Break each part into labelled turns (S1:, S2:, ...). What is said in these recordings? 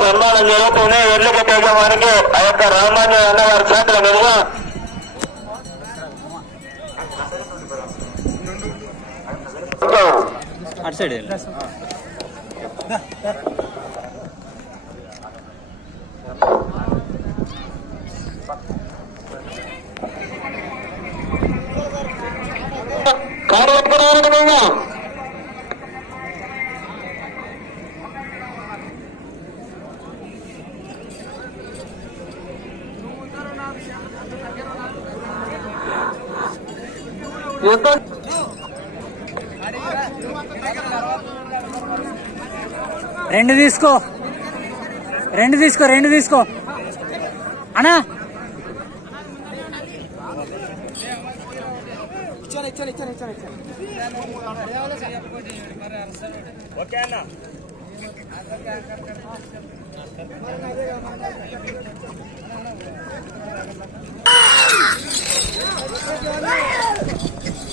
S1: సన్మానం జరుగుతుంది ఎర్లగడ్డ యజమానికి ఆ యొక్క రామాన్య అన్నవారి చేతుల మీదుగా
S2: అటు
S1: యుద్ధం
S2: రెండు తీసుకో. రెండు తీసుకో రెండు తీసుకో. అన్నా.
S1: ఓ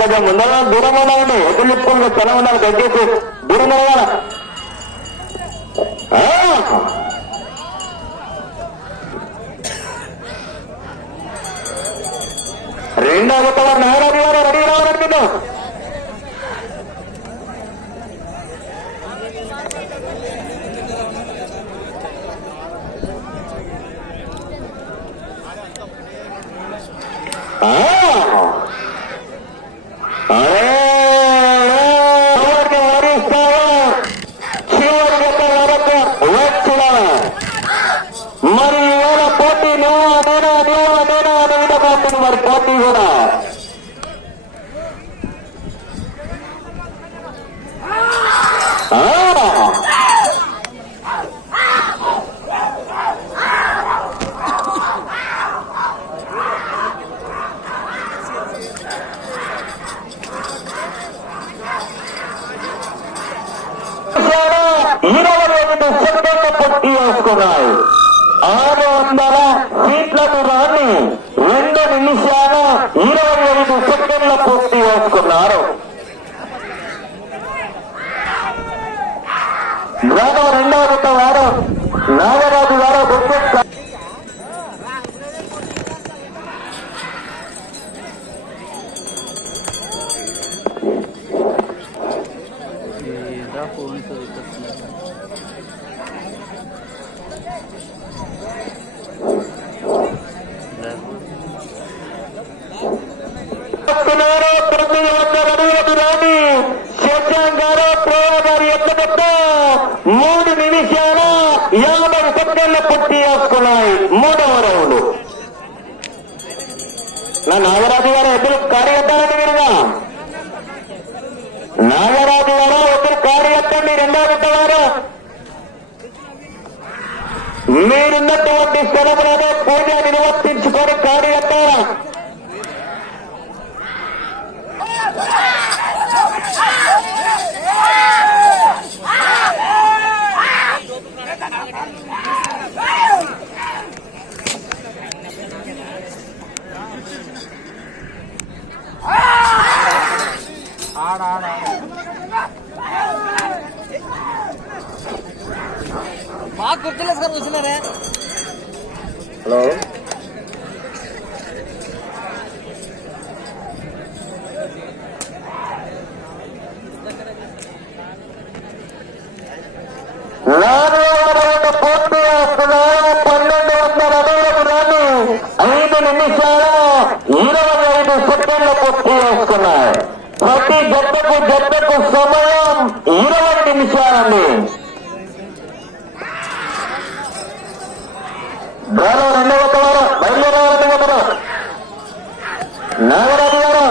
S1: కొంచెం ముందర దూరంగా ఉండి ఎదుర్కొన్న స్థలం ఉండాలి దయచేసి దూరంగా రెండో గొప్ప రెండవ కవర్ గారు రెడీ రావాలనుకుందాం ఆ! అరే! ఎవరికి వరిస్తావో చివరి యొక్క వరకు వచ్చినా మరి ఇవాళ పోటీ నువ్వు నేను నువ్వు నేను అని విధపోతుంది మరి పోటీ కూడా ఆ! ఇరవై ఐదు సెకండ్ల పూర్తి చేసుకున్నాయి ఆరు వందల సీట్లకు రాని రెండు నిమిషాల ఇరవై ఐదు సెకండ్ల పూర్తి చేసుకున్నారు గ్రామం రెండవ జత వారు నాగరాజు గారు బొగ్గ
S2: ఏదా ఫోన్ చదువుతున్నారు
S1: వస్తున్నారు తొమ్మిది వందల అడుగులకు రాని శశాంక్ గారు ప్రేమ గారు ఎక్కడెక్క మూడు నిమిషాల యాభై సెకండ్ల పూర్తి చేసుకున్నాయి మూడవ రౌండ్ నా ఒకరు గారు ఎదురు మీరుగా నాగరాజు గారు ఒకరు కార్యకర్తండి ఎత్తండి రెండో వారు మీరున్నటువంటి స్థలంలోనే పూజ నిర్వర్తించుకొని కార్యకర్త
S2: ఎత్తారా గుర్తులేదు సార్ వచ్చినారే
S1: హలో నాలుగవ రౌండ్ పూర్తి ఐదు నిమిషాల ఇరవై ఐదు సెకండ్ల పూర్తి చేస్తున్నాయి. ప్రతి జట్టుకు సమయం ఇరవై నిమిషాలండి. గారు రెండవ వారు బయలుదేరాలని ఒకరు నాగరాజు గారు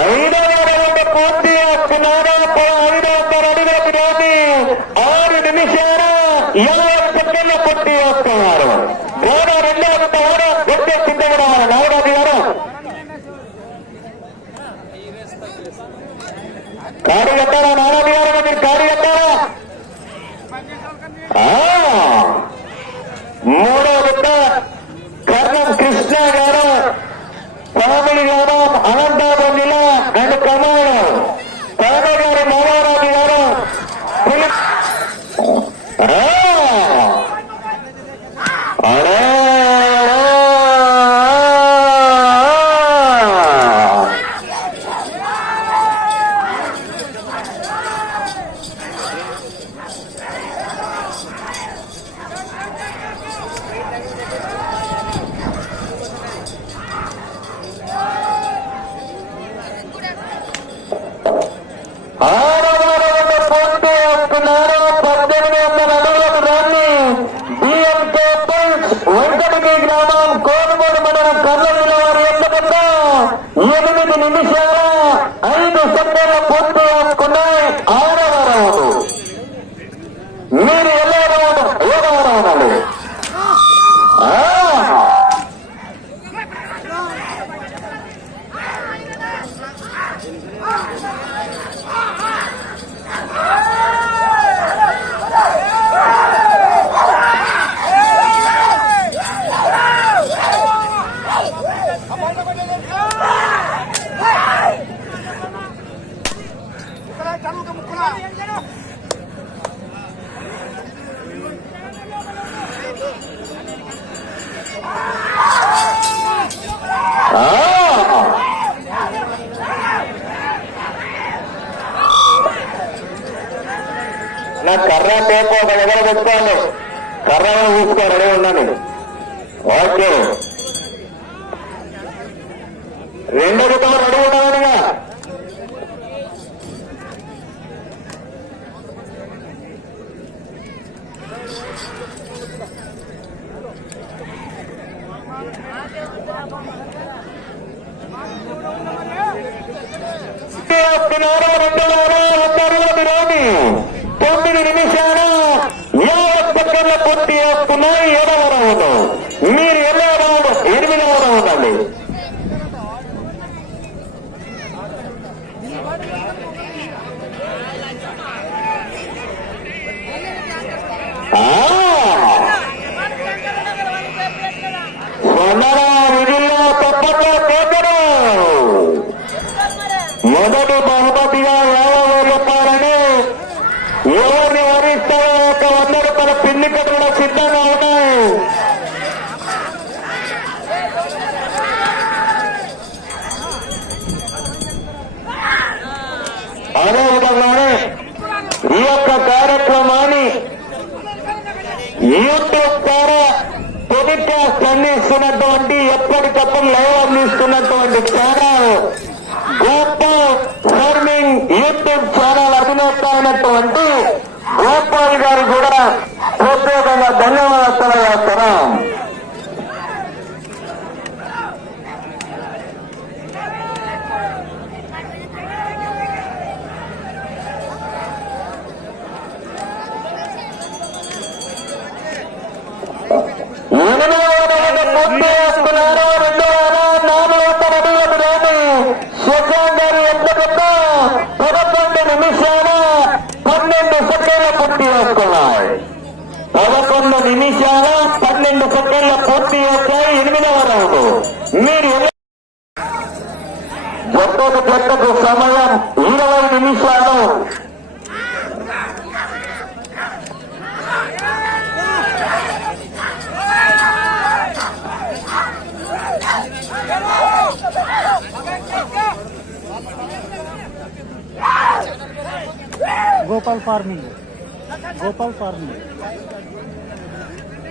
S1: ఐదవ రౌండ్ పూర్తి చేస్తున్నారు ఐదు వందల అడుగులకు రాని ఆరు నిమిషాల ఇరవై సెకండ్లు పూర్తి చేస్తున్నారు గోడ రెండవ తవర వచ్చే సిద్ధంగా నాగరాజు గారు కాడి కట్టారా నాగరాజు గారు మీరు కాడి కట్టారా ఆ, మూడో బిడ్డ కర్ణం కృష్ణ గారు స్వామి గారు అనంతపురం జిల్లా అండ్ కమాండ్ స్వామి గారు మహారాజు గారు పులి- ఆ! అరే! ఆరవ రౌండ్ పూర్తి చేస్తున్నారు పద్దెనిమిది వందల అడుగులకు రాని బిఎంకే పుల్స్ వెంకటగిరి గ్రామం కోరుమూడు మండలం కర్నూలు వారి ఎంత ఎనిమిది నిమిషాల ఐదు సెకండ్లు పూర్తి చేసుకున్నాయి ఆరవ రౌండ్ మీరు ఎలా రౌండ్ ఏడవ రౌండ్ అండి ఆ! ఆ! నా కర్ర టేపు ఒక దగ్గర పెట్టుకోండి. కర్రను చూసుకో రెడీ ఉండండి. ఓకే. రెండో రూపాయలు రెడీ ఉండాలిగా వస్తున్నారు రెండు వేల వందల రాని తొమ్మిది నిమిషాల యాభై సెకండ్ల పూర్తి చేస్తున్నాయి ఏడవ రౌండ్ మీరు ఎన్నో రౌండ్ ఎనిమిదవ రౌండ్ అండి ఆ! వందల విధుల్లో తప్పట్లో కేకరు మొదటి బహుమతిగా యాభై వేలు ఎవరిని వరిస్తారో ఒక వంద రూపాయల పిల్లి కూడా సిద్ధంగా ఉన్నాయి. అదేవిధంగానే ఈ యొక్క కార్యక్రమాన్ని యూట్యూబ్ ద్వారా టెలికాస్ట్ అందిస్తున్నటువంటి ఎప్పటికప్పుడు లైవ్ అందిస్తున్నటువంటి ఛానల్ గొప్ప యూట్యూబ్ ఛానల్ అధినేత అయినటువంటి గోపాల్ గారు కూడా ప్రత్యేకంగా ధన్యవాదాలు తెలియజేస్తున్నాం. పన్నెండు సెకండ్ల పూర్తి వచ్చాయి ఎనిమిదవ రౌండ్ మీరు ఒక్కొక్క జట్టుకు సమయం ఇరవై నిమిషాలు
S2: Gopal farming Gopal farming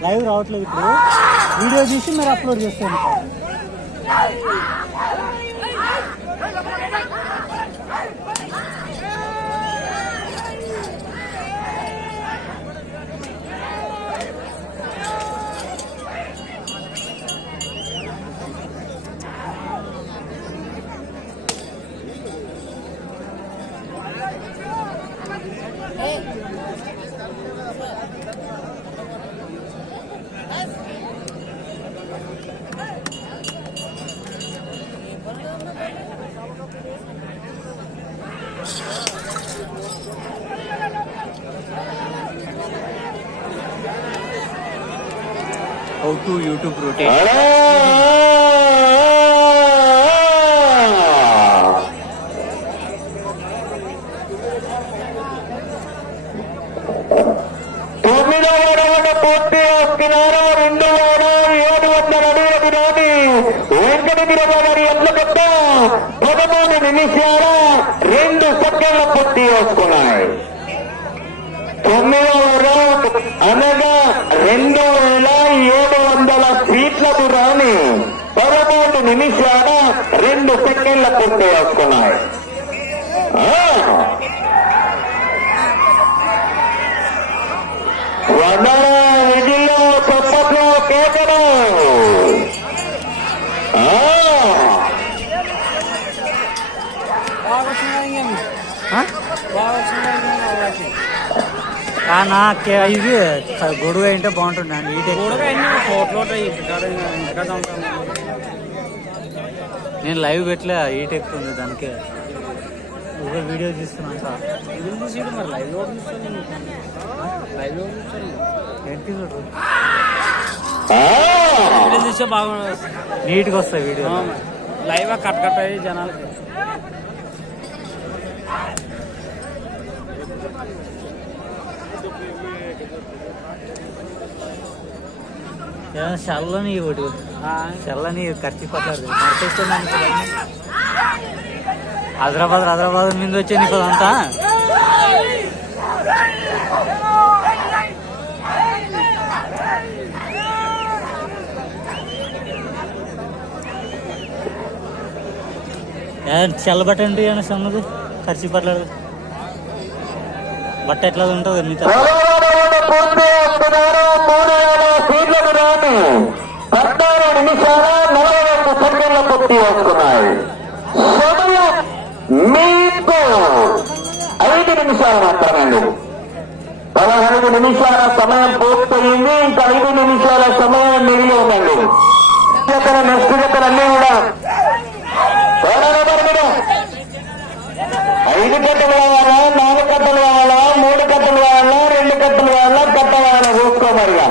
S2: live రావట్లేదు ఇప్పుడు. వీడియో తీసి మీరు అప్లోడ్ చేస్తాను రొటేషన్
S1: తొమ్మిదవ రౌండ్ పూర్తి వస్తున్నారు రెండు వేల ఏడు వందల అడుగుల విరాటి వెంకటగిరవ గారి ఎట్ల పెద్ద పదమూడు నిమిషాల రెండు సెకండ్ల పూర్తి వస్తున్నాయి తొమ్మిదవ రౌండ్ అనగా రెండు వేల ఏడు వందల ఫీట్లకు రాని పదమూడు నిమిషాల పూర్తి వస్తున్నాయి ఆ. వందల విధుల్లో చప్పట్లు కేకలు.
S2: ఇది గొడుగు అయితే బాగుంటుంది అండి ఈ నేను లైవ్ పెట్టలే హీట్ ఎక్కువ ఉంది దానికి. ఒక వీడియో తీస్తున్నాను సార్. ఏంటి చూడు?
S1: ఆ.
S3: చూస్తే బాగుంది
S2: నీట్గా వస్తాయి వీడియో
S3: లైవ్ కట్ కట్ అయ్యి జనాలకి.
S2: చల్లని ఒకటి. చల్లని ఖర్చు పట్టారు. మర్చేస్తున్నాను హైదరాబాద్ హైదరాబాద్ మీద వచ్చే నీకు అంతా. చల్లబట్టండి అని సన్నది ఖర్చు పట్టలేదు. బట్ట ఎట్లా ఉంటుంది మీతో
S1: పద్నాలుగు నిమిషాల నలభై రెండు సెకండ్ల పూర్తి వస్తున్నాయి సమయం మీకు ఐదు నిమిషాలు మాత్రమే పదహైదు నిమిషాల సమయం పూర్తయింది ఇంకా ఐదు నిమిషాల సమయం మిగిలి ఉందండి. జతల నెక్స్ట్ జతలన్నీ కూడా. ఐదు కట్టలు కావాలా నాలుగు కట్టలు కావాలా మూడు కట్టలు కావాలా రెండు కట్టలు కావాలా కట్ట కావాలా చూసుకోమరిగా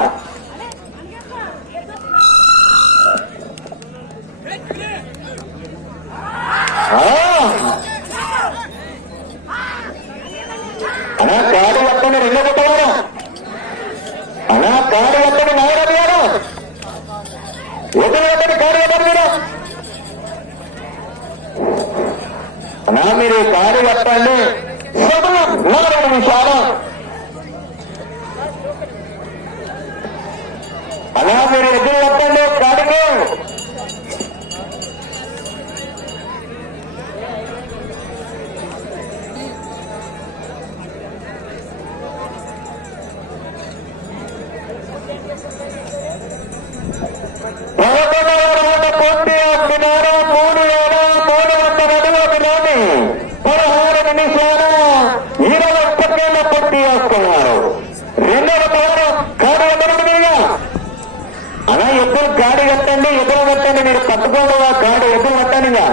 S1: పట్టుకోవాలా కాడ ఎప్పుడు పట్టానిగా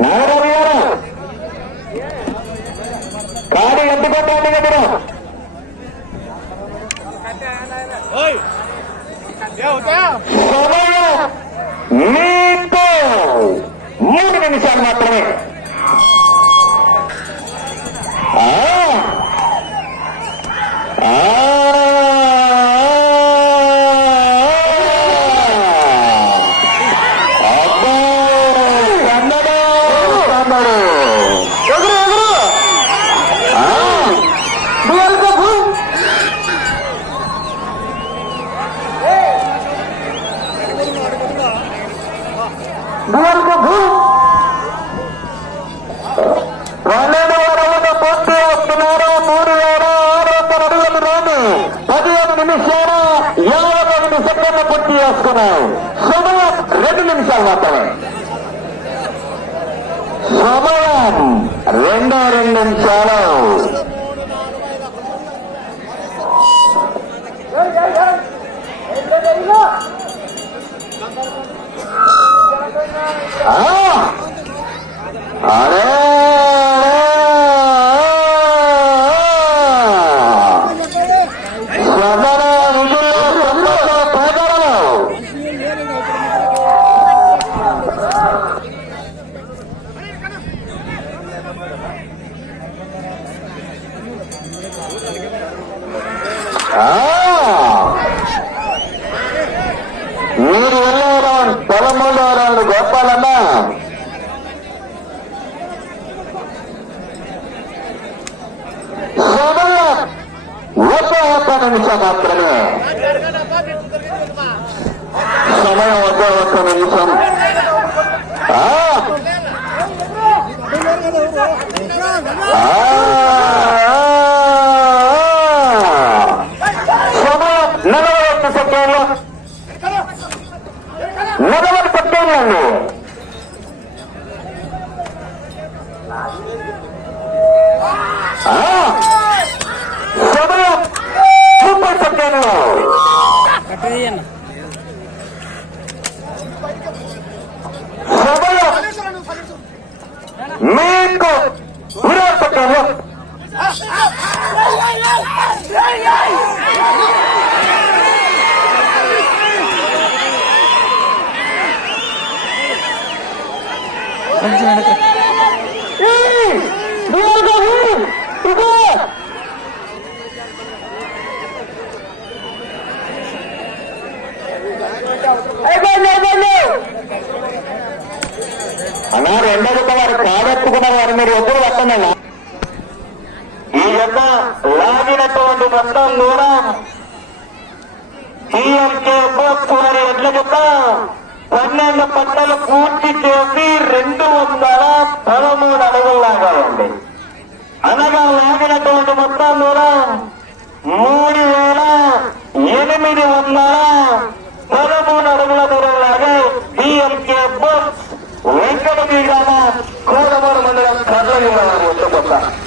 S1: నాగరాజు గారు కాడ ఎత్తుకోండి ఇప్పుడు. సమయం మీకు మూడు నిమిషాలు మాత్రమే. అరే! మాత్రమే. సమయం వద్ద వస్తున్న నిమిషం ఆ. Bien. అలా రెండవ వారు కాదెత్తుకున్న వారు మీరు ఎప్పుడు వస్తున్నా ఈ యొక్క లాగినటువంటి మొత్తం కూడా సీఎంకే కోరి ఎడ్ల చెప్ప పన్నెండు పట్టలు పూర్తి చేసి రెండు వందల పదమూడు అడుగులు లాగాలండి. అనగా లాగినటువంటి మొత్తం కూడా adotar.